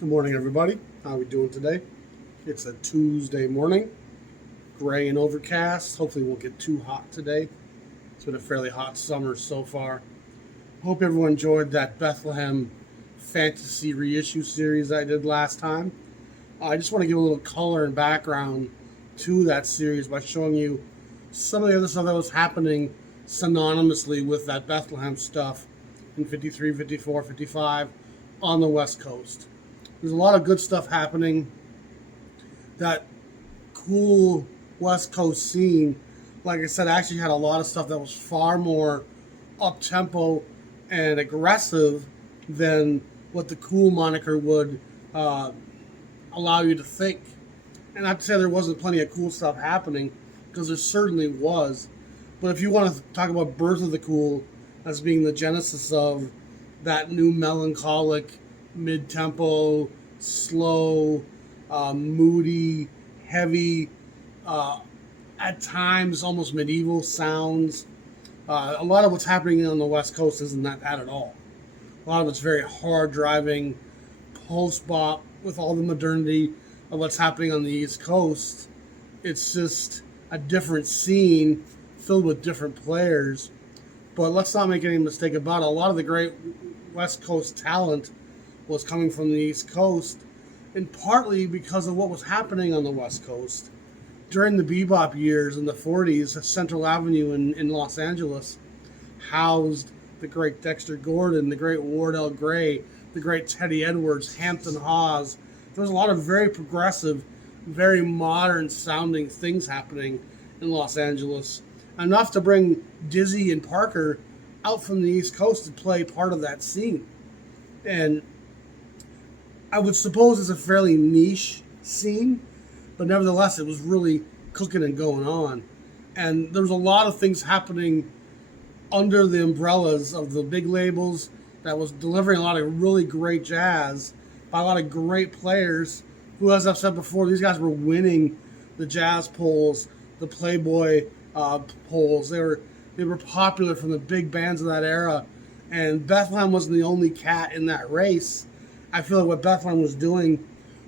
Good morning, everybody. How are we doing today? It's a Tuesday morning, gray and overcast. Hopefully, it won't get too hot today. It's been a fairly hot summer so far. Hope everyone enjoyed that Bethlehem fantasy reissue series I did last time. I just want to give a little color and background to that series by showing you some of the other stuff that was happening synonymously with that Bethlehem stuff in 53, 54, 55 on the West Coast. There's a lot of good stuff happening. That cool West Coast scene, like I said, actually had a lot of stuff that was far more up tempo and aggressive than what the cool moniker would allow you to think. And not to say there wasn't plenty of cool stuff happening, because there certainly was. But if you want to talk about Birth of the Cool as being the genesis of that new melancholic, mid-tempo, slow, moody, heavy, at times almost medieval sounds. A lot of what's happening on the West Coast isn't that at all. A lot of it's very hard driving, post bop with all the modernity of what's happening on the East Coast. It's just a different scene filled with different players. But let's not make any mistake about it. A lot of the great West Coast talent was coming from the East Coast, and partly because of what was happening on the West Coast. During the bebop years in the 40s, Central Avenue in Los Angeles housed the great Dexter Gordon, the great Wardell Gray, the great Teddy Edwards, Hampton Hawes. There was a lot of very progressive, very modern sounding things happening in Los Angeles. Enough to bring Dizzy and Parker out from the East Coast to play part of that scene. And I would suppose it's a fairly niche scene, but nevertheless, it was really cooking and going on. And there was a lot of things happening under the umbrellas of the big labels that was delivering a lot of really great jazz by a lot of great players who, as I've said before, these guys were winning the jazz polls, the Playboy polls. They were popular from the big bands of that era, and Bethlehem wasn't the only cat in that race. I feel like what Bethlehem was doing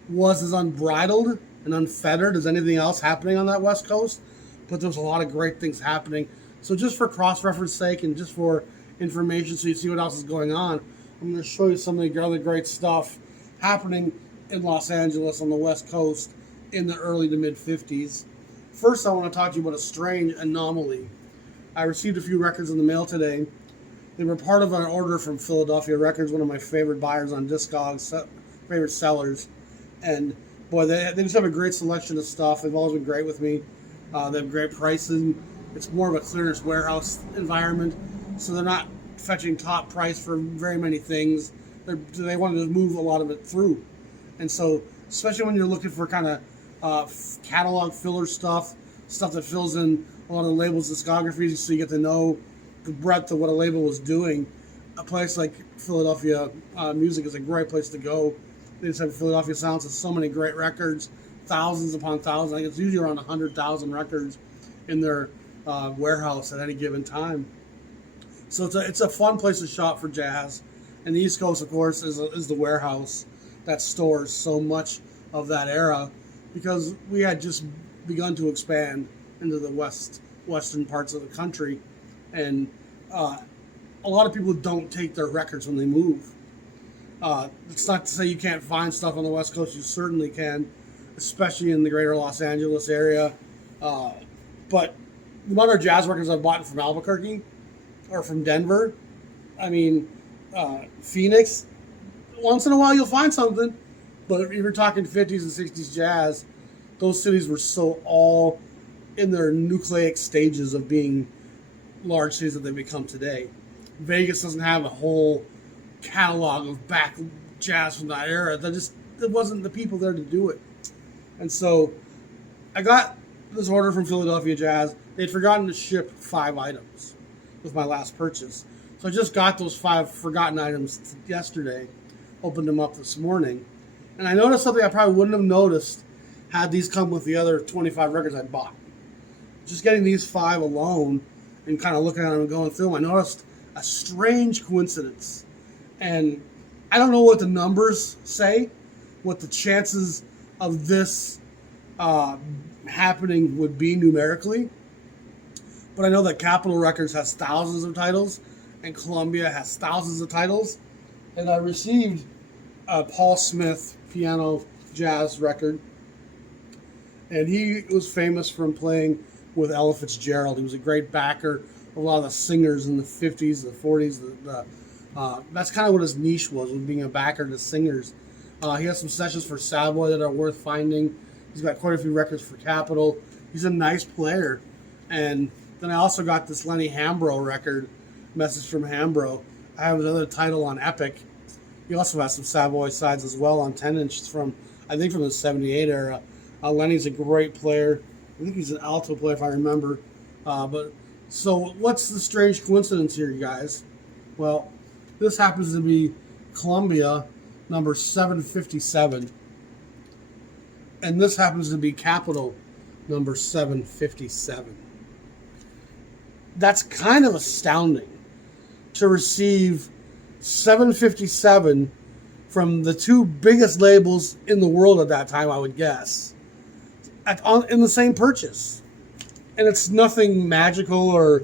was as unbridled and unfettered as anything else happening on that West Coast, but there was a lot of great things happening. So just for cross-reference sake and just for information so you see what else is going on, I'm going to show you some of the other great stuff happening in Los Angeles on the West Coast in the early to mid-50s. First, I want to talk to you about a strange anomaly. I received a few records in the mail today. They were part of an order from Philadelphia Records, one of my favorite buyers on Discogs, favorite sellers. And boy, they just have a great selection of stuff. They've always been great with me. They have great pricing. It's more of a clearance warehouse environment, so they're not fetching top price for very many things. They want to move a lot of it through. And so, especially when you're looking for kind of catalog filler stuff that fills in a lot of the labels' discographies, so you get to know the breadth of what a label was doing. A place like Philadelphia Music is a great place to go. They just have Philadelphia Sounds with so many great records, thousands upon thousands. I think it's usually around 100,000 records in their warehouse at any given time. So it's a fun place to shop for jazz. And the East Coast, of course, is the warehouse that stores so much of that era, because we had just begun to expand into the western parts of the country. And a lot of people don't take their records when they move. It's not to say you can't find stuff on the West Coast. You certainly can, especially in the greater Los Angeles area. But the amount of jazz records I've bought from Albuquerque or from Denver, I mean, Phoenix, once in a while you'll find something. But if you're talking 50s and 60s jazz, those cities were so all in their nucleic stages of being large cities that they've become today. Vegas doesn't have a whole catalog of back jazz from that era. There wasn't the people there to do it. And so I got this order from Philadelphia Jazz. They'd forgotten to ship 5 items with my last purchase. So I just got those 5 forgotten items yesterday, opened them up this morning, and I noticed something I probably wouldn't have noticed had these come with the other 25 records I bought. Just getting these 5 alone and kind of looking at them and going through them, I noticed a strange coincidence. And I don't know what the numbers say, what the chances of this happening would be numerically. But I know that Capitol Records has thousands of titles, and Columbia has thousands of titles. And I received a Paul Smith piano jazz record, and he was famous from playing with Ella Fitzgerald. He was a great backer of a lot of the singers in the 50s, the 40s. That's kind of what his niche was being a backer to singers. He has some sessions for Savoy that are worth finding. He's got quite a few records for Capitol. He's a nice player. And then I also got this Lenny Hambro record, Message from Hambro. I have another title on Epic. He also has some Savoy sides as well on 10-inch from the 78 era. Lenny's a great player. I think he's an alto player if I remember. So what's the strange coincidence here, you guys? Well, this happens to be Columbia number 757. And this happens to be Capitol number 757. That's kind of astounding to receive 757 from the two biggest labels in the world at that time, I would guess, in the same purchase. And it's nothing magical or,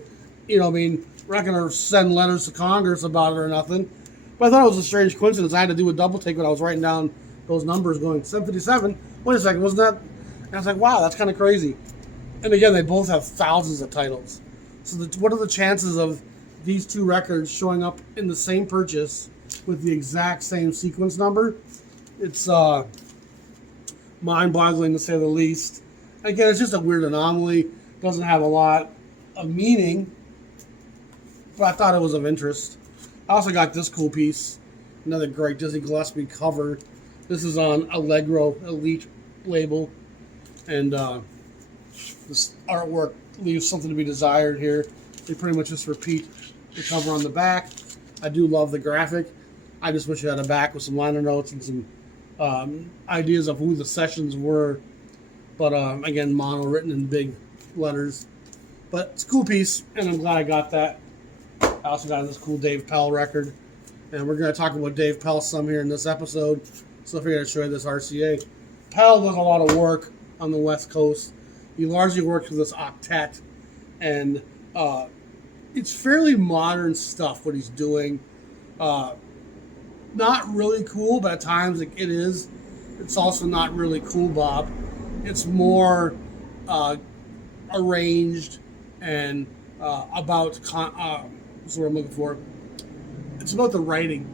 we're not going to send letters to Congress about it or nothing. But I thought it was a strange coincidence. I had to do a double take when I was writing down those numbers going 757. Wait a second, wasn't that? And I was like, wow, that's kind of crazy. And again, they both have thousands of titles. So what are the chances of these two records showing up in the same purchase with the exact same sequence number? It's mind-boggling to say the least. Again, it's just a weird anomaly. Doesn't have a lot of meaning, but I thought it was of interest. I also got this cool piece, another great Dizzy Gillespie cover. This is on Allegro Elite label, and this artwork leaves something to be desired here. They pretty much just repeat the cover on the back. I do love the graphic. I just wish it had a back with some liner notes and some ideas of who the sessions were. But again, mono written in big letters. But it's a cool piece, and I'm glad I got that. I also got this cool Dave Powell record. And we're going to talk about Dave Powell some here in this episode. So I figured I'd show you this RCA. Powell does a lot of work on the West Coast. He largely works with this octet. And it's fairly modern stuff, what he's doing. Not really cool, but at times it is. It's also not really cool, Bob. It's more arranged and about what's the word I'm looking for? It's about the writing.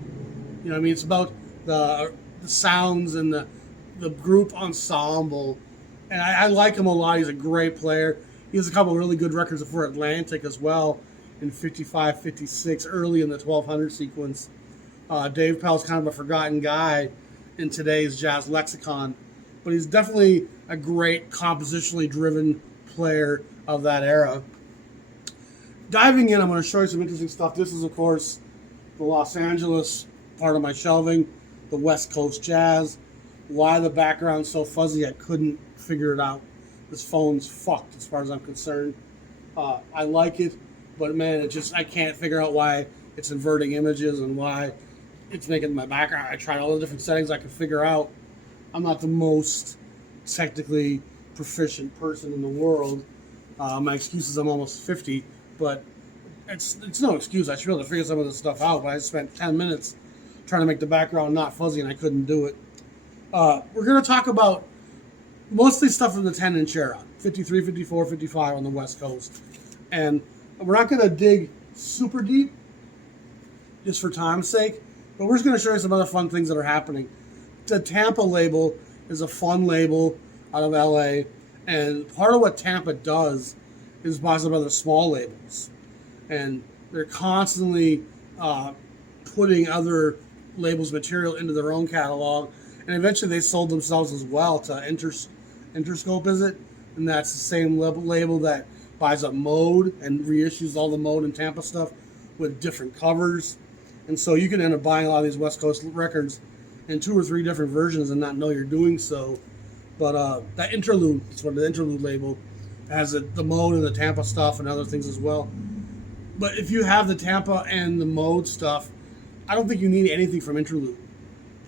It's about the sounds and the group ensemble. And I like him a lot. He's a great player. He has a couple of really good records for Atlantic as well in 55, 56, early in the 1200 sequence. Dave Powell's kind of a forgotten guy in today's jazz lexicon, but he's definitely a great compositionally driven player of that era. Diving in, I'm going to show you some interesting stuff. This is, of course, the Los Angeles part of my shelving, the West Coast Jazz. Why the background's so fuzzy, I couldn't figure it out. This phone's fucked as far as I'm concerned. I like it, but man, I can't figure out why it's inverting images and why it's making my background. I tried all the different settings I could figure out. I'm not the most technically proficient person in the world. My excuse is I'm almost 50, but it's no excuse. I should be able to figure some of this stuff out, but I spent 10 minutes trying to make the background not fuzzy, and I couldn't do it. We're going to talk about mostly stuff from the 10-inch era, 53, 54, 55 on the West Coast. And we're not going to dig super deep just for time's sake, but we're just going to show you some other fun things that are happening. The Tampa label is a fun label out of LA, and part of what Tampa does is buy some other small labels. And they're constantly putting other labels' material into their own catalog, and eventually they sold themselves as well to Interscope, is it? And that's the same label that buys up Mode and reissues all the Mode and Tampa stuff with different covers. And so you can end up buying a lot of these West Coast records in 2 or 3 different versions and not know you're doing so. But that Interlude, it's what the Interlude label has, the Mode and the Tampa stuff and other things as well. But if you have the Tampa and the Mode stuff, I don't think you need anything from Interlude.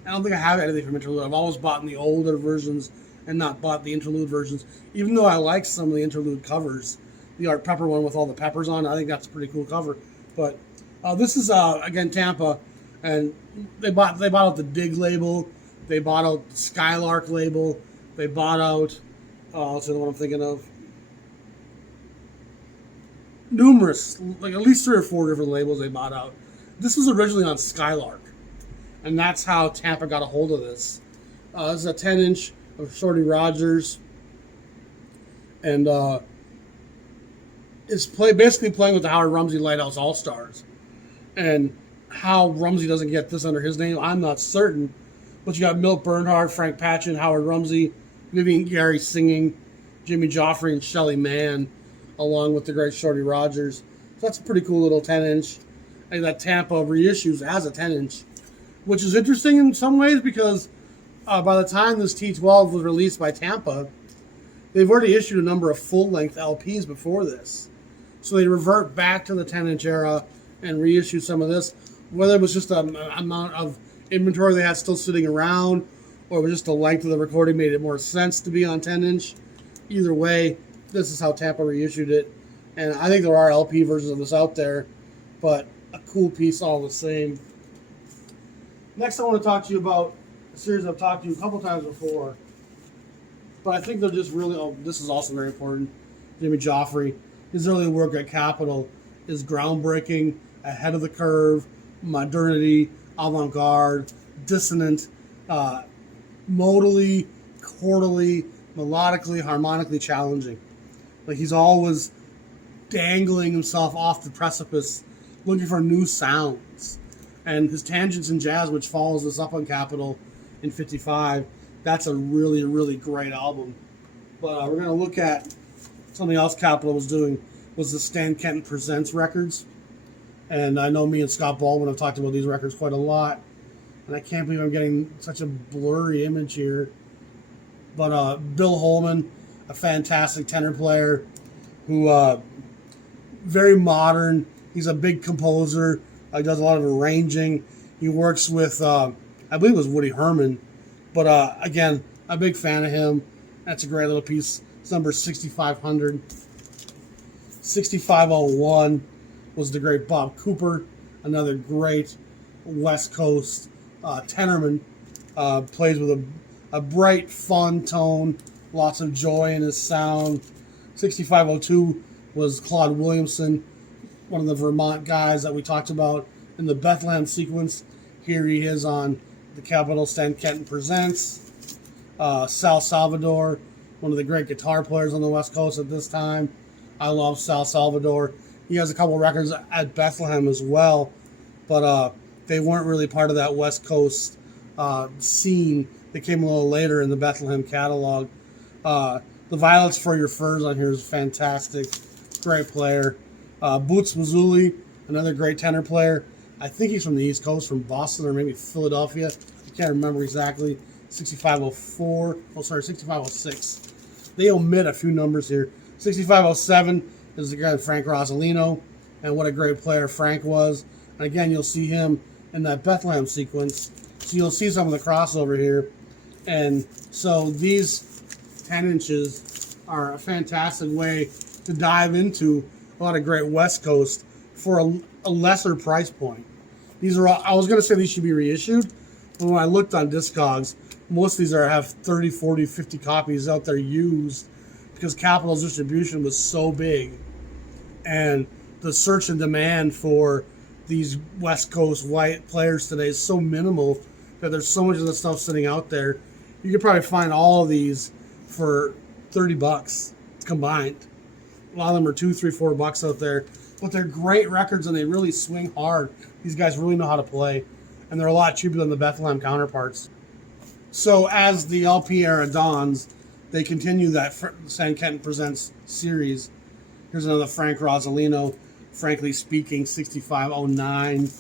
I don't think I have anything from Interlude. I've always bought in the older versions and not bought the Interlude versions, even though I like some of the Interlude covers. The Art Pepper one with all the peppers on, I think that's a pretty cool cover. But this is, again, Tampa, and they bought out the Dig label. They bought out the Skylark label. They bought out, let's see what I'm thinking of. Numerous, like at least 3 or 4 different labels they bought out. This was originally on Skylark, and that's how Tampa got a hold of this. This is a 10-inch of Shorty Rogers, and it's basically playing with the Howard Rumsey Lighthouse All-Stars. And how Rumsey doesn't get this under his name, I'm not certain. But you got Milt Bernhardt, Frank Patchen, Howard Rumsey, Vivian Gary singing, Jimmy Joffrey, and Shelly Mann, along with the great Shorty Rogers. So that's a pretty cool little 10-inch. And that Tampa reissues as a 10-inch, which is interesting in some ways because by the time this T12 was released by Tampa, they've already issued a number of full-length LPs before this. So they revert back to the 10-inch era and reissue some of this, whether it was just an amount of inventory they had still sitting around or it was just the length of the recording made it more sense to be on 10-inch. Either way, this is how Tampa reissued it. And I think there are LP versions of this out there, but a cool piece all the same. Next, I want to talk to you about a series I've talked to you a couple times before, but I think they're just really, this is also very important. Jimmy Joffrey, his early work at Capitol is groundbreaking, ahead of the curve, modernity, avant-garde, dissonant, modally, chordally, melodically, harmonically challenging. Like he's always dangling himself off the precipice, looking for new sounds. And his Tangents in Jazz, which follows this up on Capitol in '55, that's a really, really great album. But we're going to look at something else Capitol was doing, was the Stan Kenton Presents records. And I know me and Scott Baldwin have talked about these records quite a lot. And I can't believe I'm getting such a blurry image here. But Bill Holman, a fantastic tenor player who very modern. He's a big composer. He does a lot of arranging. He works with, I believe it was Woody Herman. But again, a big fan of him. That's a great little piece. It's number 6500. 6501 was the great Bob Cooper, another great West Coast tenorman. Plays with a bright, fun tone, lots of joy in his sound. 6502 was Claude Williamson, one of the Vermont guys that we talked about in the Bethlehem sequence. Here he is on the Capitol Stan Kenton Presents. Sal Salvador, one of the great guitar players on the West Coast at this time. I love Sal Salvador. He has a couple records at Bethlehem as well, but they weren't really part of that West Coast scene. They came a little later in the Bethlehem catalog. The Violets for Your Furs on here is fantastic. Great player. Boots Mazzulli, another great tenor player. I think he's from the East Coast, from Boston or maybe Philadelphia. I can't remember exactly. 6504. Oh, sorry, 6506. They omit a few numbers here. 6507 is the guy Frank Rosalino, and what a great player Frank was. And again, you'll see him in that Bethlehem sequence. So you'll see some of the crossover here. And so these 10 inches are a fantastic way to dive into a lot of great West Coast for a lesser price point. These are all, I was going to say these should be reissued, but when I looked on Discogs, most of these have 30, 40, 50 copies out there used because Capitol's distribution was so big. And the search and demand for these West Coast white players today is so minimal that there's so much of the stuff sitting out there. You could probably find all of these for $30 combined. A lot of them are $2, $3, $4 out there. But they're great records and they really swing hard. These guys really know how to play. And they're a lot cheaper than the Bethlehem counterparts. So as the LP era dawns, they continue that Stan Kenton Presents series. Here's another Frank Rosalino, Frankly Speaking, 6509.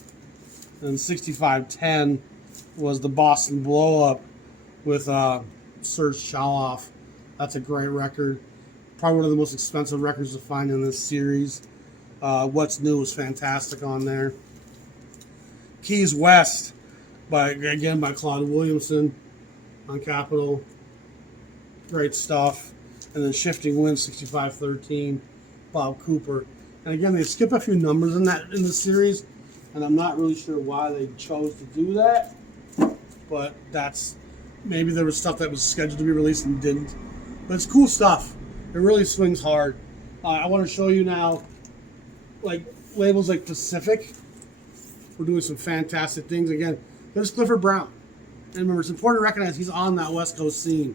And 6510 was the Boston Blow Up with Serge Chaloff. That's a great record. Probably one of the most expensive records to find in this series. What's New was fantastic on there. Keys West, by Claude Williamson on Capitol. Great stuff. And then Shifting Winds 6513, Bob Cooper. And again, they skip a few numbers in the series, and I'm not really sure why they chose to do that. But that's maybe there was stuff that was scheduled to be released and didn't. But it's cool stuff. It really swings hard. I want to show you now, like labels like Pacific. We're doing some fantastic things. Again, there's Clifford Brown. And remember, it's important to recognize he's on that West Coast scene.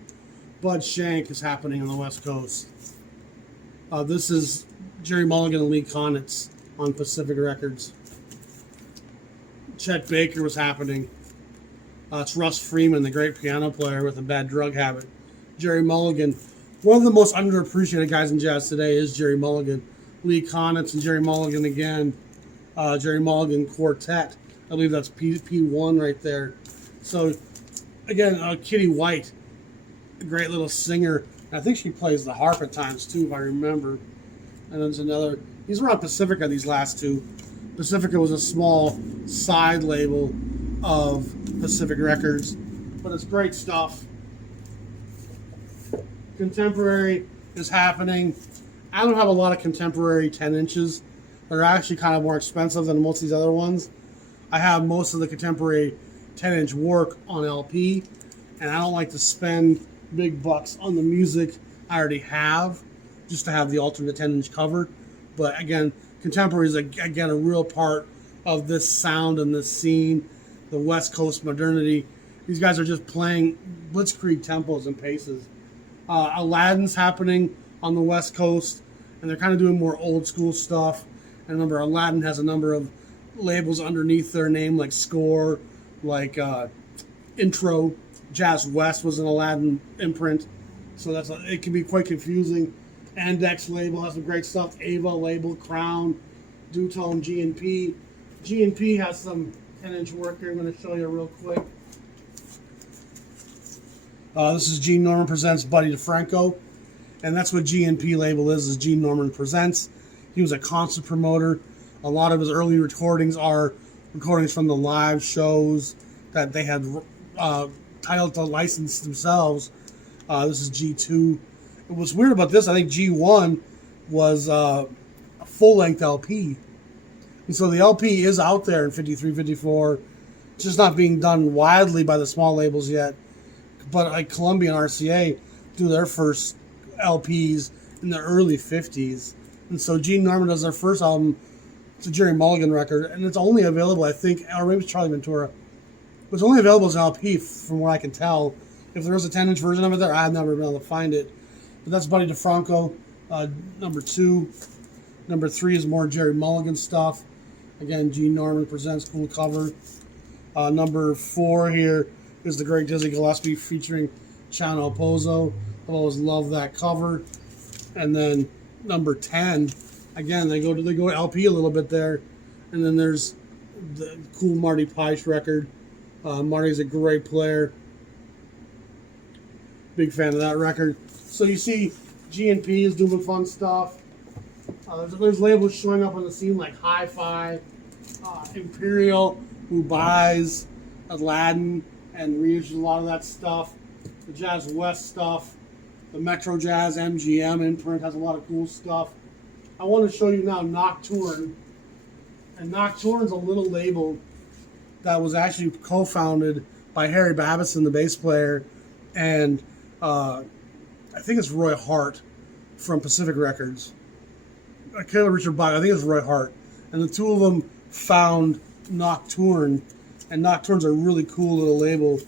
Bud Shank is happening on the West Coast. This is Jerry Mulligan and Lee Konitz on Pacific Records. Chet Baker was happening. It's Russ Freeman, the great piano player with a bad drug habit. Jerry Mulligan. One of the most underappreciated guys in jazz today is Jerry Mulligan. Lee Konitz and Jerry Mulligan again. Jerry Mulligan Quartet. I believe that's P1 right there. So, again, Kitty White, a great little singer. I think she plays the harp at times, too, if I remember. And there's another. These were on Pacifica, these last two. Pacifica was a small side label of Pacific Records. But it's great stuff. Contemporary is happening. I don't have a lot of contemporary 10 inches. They're actually kind of more expensive than most of these other ones. I have most of the contemporary 10-inch work on LP, and I don't like to spend big bucks on the music I already have just to have the alternate 10-inch cover. But again, contemporary is again a real part of this sound and this scene, the West Coast modernity. These guys are just playing blitzkrieg tempos and paces. Aladdin's happening on the West Coast, and they're kind of doing more old school stuff. And remember, Aladdin has a number of labels underneath their name, like Score, like Intro. Jazz West was an Aladdin imprint, so it can be quite confusing. Andex label has some great stuff. Ava label, Crown, Dutone, G&P. G&P has some 10-inch work here I'm going to show you real quick. This is Gene Norman Presents Buddy DeFranco, and that's what G&P label is Gene Norman Presents. He was a concert promoter. A lot of his early recordings are recordings from the live shows that they had titled to license themselves. This is G2. What's weird about this, I think G1 was a full-length LP. And so the LP is out there in 53, 54. It's just not being done widely by the small labels yet. But like Columbia and RCA do their first LPs in the early 50s. And so Gene Norman does their first album. It's a Jerry Mulligan record. And it's only available, I think, or maybe it's Charlie Ventura. But it's only available as an LP from what I can tell. If there was a 10-inch version of it there, I've never been able to find it. But that's Buddy DeFranco, number 2. Number 3 is more Jerry Mulligan stuff. Again, Gene Norman Presents, cool cover. Number 4 here is the great Dizzy Gillespie featuring Chano Pozo. I've always loved that cover. And then number 10, again, they go LP a little bit there. And then there's the cool Marty Peisch record. Marty's a great player. Big fan of that record. So you see G&P is doing fun stuff. There's labels showing up on the scene like Hi-Fi, Imperial, who buys Aladdin and reissues a lot of that stuff. The Jazz West stuff. The Metro Jazz MGM imprint has a lot of cool stuff. I want to show you now Nocturne. And Nocturne's a little label that was actually co-founded by Harry Babison, the bass player, and I think it's Roy Hart from Pacific Records. I can't remember Richard Bach. I think it's Roy Hart. And the two of them found Nocturne, and Nocturne's a really cool little label.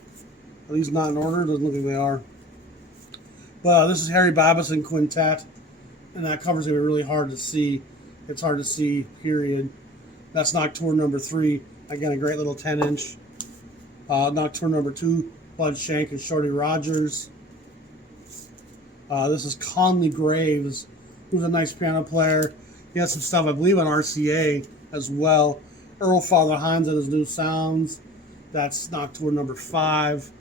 At least not in order. Doesn't look like they are. But this is Harry Babison Quintet, and that cover's going to be really hard to see. It's hard to see, period. That's Nocturne number 3. Again, a great little 10-inch. Nocturne number 2, Bud Shank and Shorty Rogers. This is Conley Graves, who's a nice piano player. He has some stuff, I believe, on RCA as well. Earl Father Hines and his new sounds. That's Nocturne number 5.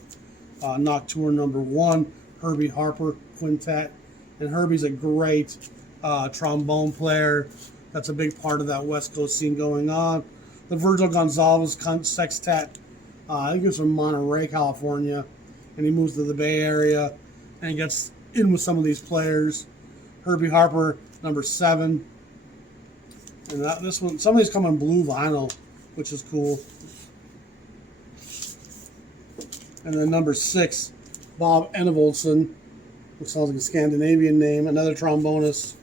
Nocturne number 1, Herbie Harper Quintet. And Herbie's a great trombone player. That's a big part of that West Coast scene going on. The Virgil Gonzalez Sextet I think he's from Monterey, California, and he moves to the Bay Area, and he gets in with some of these players. Herbie Harper, number 7. And this one, some of these come in blue vinyl, which is cool. And then number 6, Bob Enevoldsen, which sounds like a Scandinavian name, another trombonist.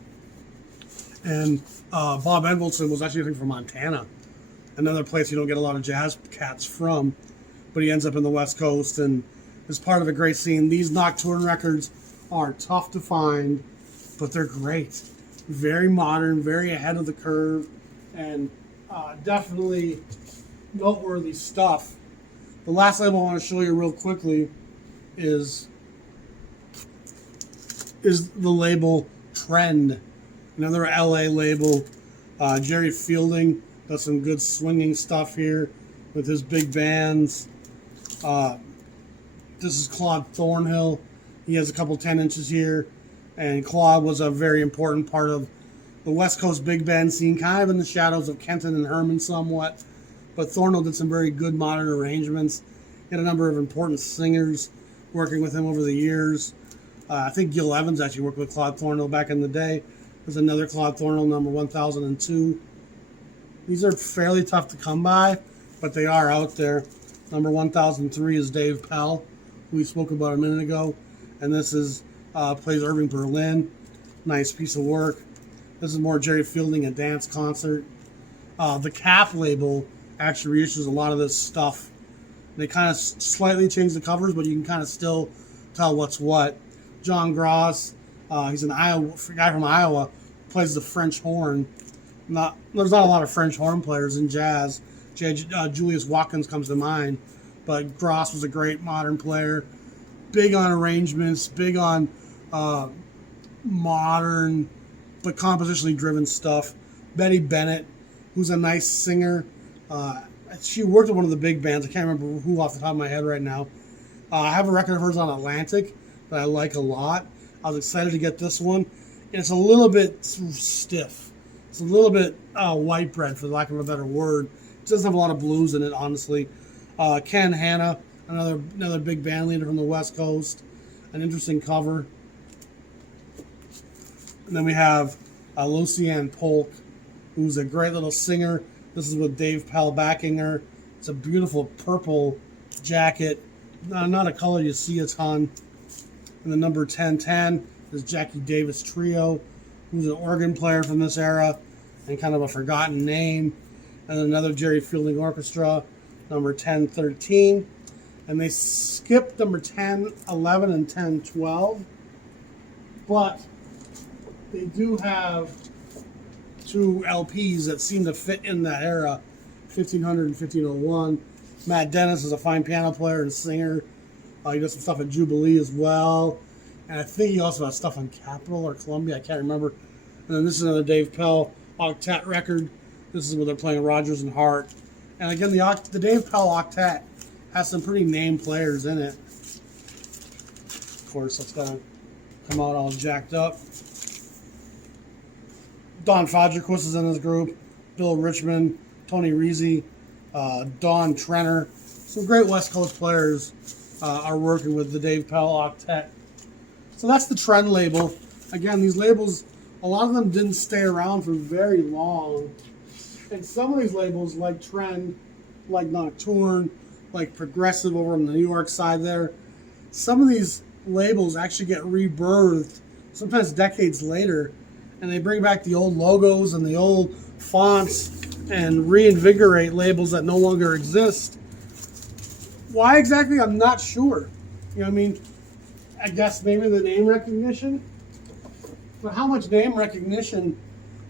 And Bob Enevoldsen was actually, I think, from Montana, another place you don't get a lot of jazz cats from, but he ends up in the West Coast and is part of a great scene. These Nocturne records are tough to find, but they're great. Very modern, very ahead of the curve, and definitely noteworthy stuff. The last label I want to show you real quickly is the label Trend, another LA label. Jerry Fielding does some good swinging stuff here with his big bands. This is Claude Thornhill. He has a couple 10 inches here, and Claude was a very important part of the West Coast big band scene, kind of in the shadows of Kenton and Herman somewhat. But Thornhill did some very good modern arrangements. He had a number of important singers working with him over the years. I think Gil Evans actually worked with Claude Thornhill back in the day. There's another Claude Thornhill, number 1002. These are fairly tough to come by, but they are out there. Number 1003 is Dave Powell, who we spoke about a minute ago. And this is plays Irving Berlin. Nice piece of work. This is more Jerry Fielding, a dance concert. The Cap label actually reissues a lot of this stuff. They kind of slightly change the covers, but you can kind of still tell what's what. John Gross, he's an guy from Iowa, plays the French horn. There's not a lot of French horn players in jazz. Julius Watkins comes to mind, but Gross was a great modern player. Big on arrangements, big on modern but compositionally driven stuff. Betty Bennett, who's a nice singer. She worked at one of the big bands. I can't remember who off the top of my head right now. I have a record of hers on Atlantic that I like a lot. I was excited to get this one. It's a little bit stiff. It's a little bit white bread, for lack of a better word. It doesn't have a lot of blues in it, honestly. Ken Hanna, another big band leader from the West Coast. An interesting cover. And then we have Lucianne Polk, who's a great little singer. This is with Dave Powell backing her. It's a beautiful purple jacket. Not a color you see a ton. And the number 1010 is Jackie Davis Trio, who's an organ player from this era and kind of a forgotten name. And another Jerry Fielding Orchestra, number 1013. And they skipped number 1011 and 1012. But they do have 2 LPs that seem to fit in that era, 1500 and 1501. Matt Dennis is a fine piano player and singer. He does some stuff at Jubilee as well. And I think he also has stuff on Capitol or Columbia. I can't remember. And then this is another Dave Powell octet record. This is where they're playing Rogers and Hart. And again, the Dave Powell octet has some pretty named players in it. Of course, that's going to come out all jacked up. Don Fagerquist is in this group. Bill Richmond, Tony Reese, Don Trenner. Some great West Coast players are working with the Dave Powell octet. So that's the Trend label. Again, these labels, a lot of them didn't stay around for very long. And some of these labels, like Trend, like Nocturne, like Progressive over on the New York side there, some of these labels actually get rebirthed, sometimes decades later, and they bring back the old logos and the old fonts and reinvigorate labels that no longer exist. Why exactly? I'm not sure. I mean, I guess maybe the name recognition. But how much name recognition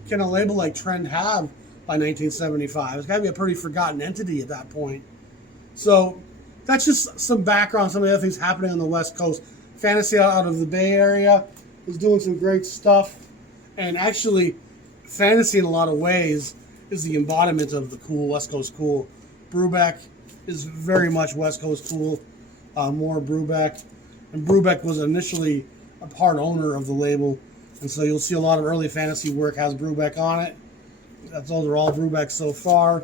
can a label like Trend have by 1975? It's got to be a pretty forgotten entity at that point. So that's just some background, some of the other things happening on the West Coast. Fantasy out of the Bay Area is doing some great stuff. And actually, Fantasy in a lot of ways is the embodiment of the cool, West Coast cool. Brubeck is very much West Coast cool. More Brubeck. And Brubeck was initially a part owner of the label. And so you'll see a lot of early Fantasy work has Brubeck on it. Those are all Brubeck so far.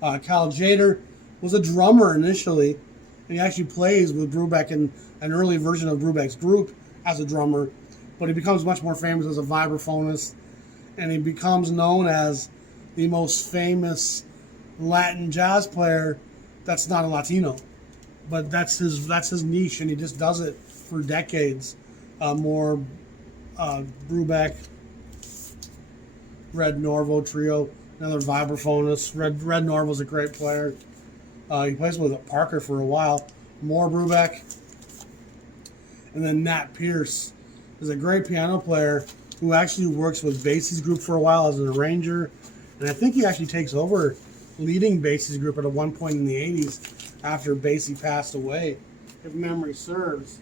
Cal Jader was a drummer initially, and he actually plays with Brubeck in an early version of Brubeck's group as a drummer, but he becomes much more famous as a vibraphonist, and he becomes known as the most famous Latin jazz player that's not a Latino. But that's his niche, and he just does it for decades. More Brubeck, Red Norvo trio, another vibraphonist. Red Norvo's a great player. He plays with Parker for a while. More Brubeck. And then Nat Pierce is a great piano player who actually works with Basie's group for a while as an arranger. And I think he actually takes over leading Basie's group at one point in the 80s after Basie passed away, if memory serves.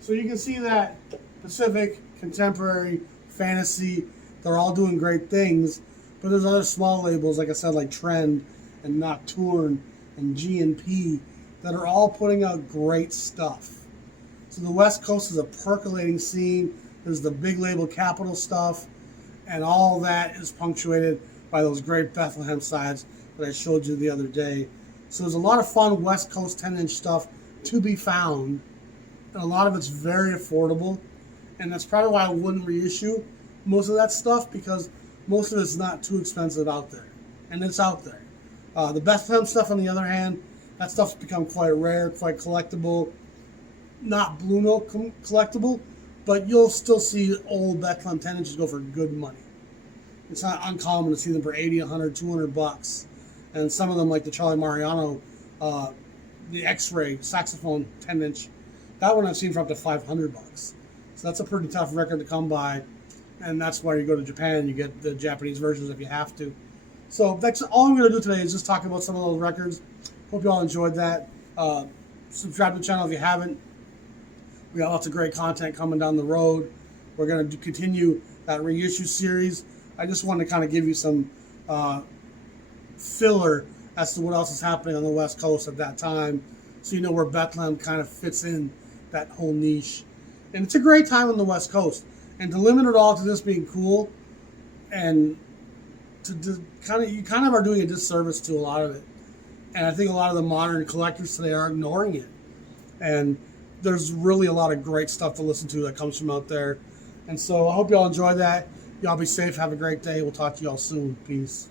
So you can see that Pacific, Contemporary, Fantasy, they're all doing great things. But there's other small labels, like I said, like Trend and Nocturne and G&P, that are all putting out great stuff. So the West Coast is a percolating scene. There's the big label Capitol stuff, and all that is punctuated by those great Bethlehem sides that I showed you the other day. So there's a lot of fun West Coast 10-inch stuff to be found, and a lot of it's very affordable, and that's probably why I wouldn't reissue most of that stuff, because most of it's not too expensive out there, and it's out there. The Bethlehem stuff, on the other hand, that stuff's become quite rare, quite collectible. Not Blue Note collectible, but you'll still see old Bethlehem 10 inches go for good money. It's not uncommon to see them for 80, 100, 200 bucks. And some of them, like the Charlie Mariano, the X-Ray saxophone 10 inch, that one I've seen for up to 500 bucks. So that's a pretty tough record to come by. And that's why you go to Japan, you get the Japanese versions if you have to. So that's all I'm going to do today, is just talk about some of those records. Hope you all enjoyed that. Subscribe to the channel if you haven't. We got lots of great content coming down the road. We're going to continue that reissue series. I just wanted to kind of give you some filler as to what else is happening on the West Coast at that time, so you know where Bethlehem kind of fits in that whole niche. And it's a great time on the West Coast. And to limit it all to this being cool, and you kind of are doing a disservice to a lot of it. And I think a lot of the modern collectors today are ignoring it. And there's really a lot of great stuff to listen to that comes from out there. And so I hope you all enjoy that. Y'all be safe. Have a great day. We'll talk to you all soon. Peace.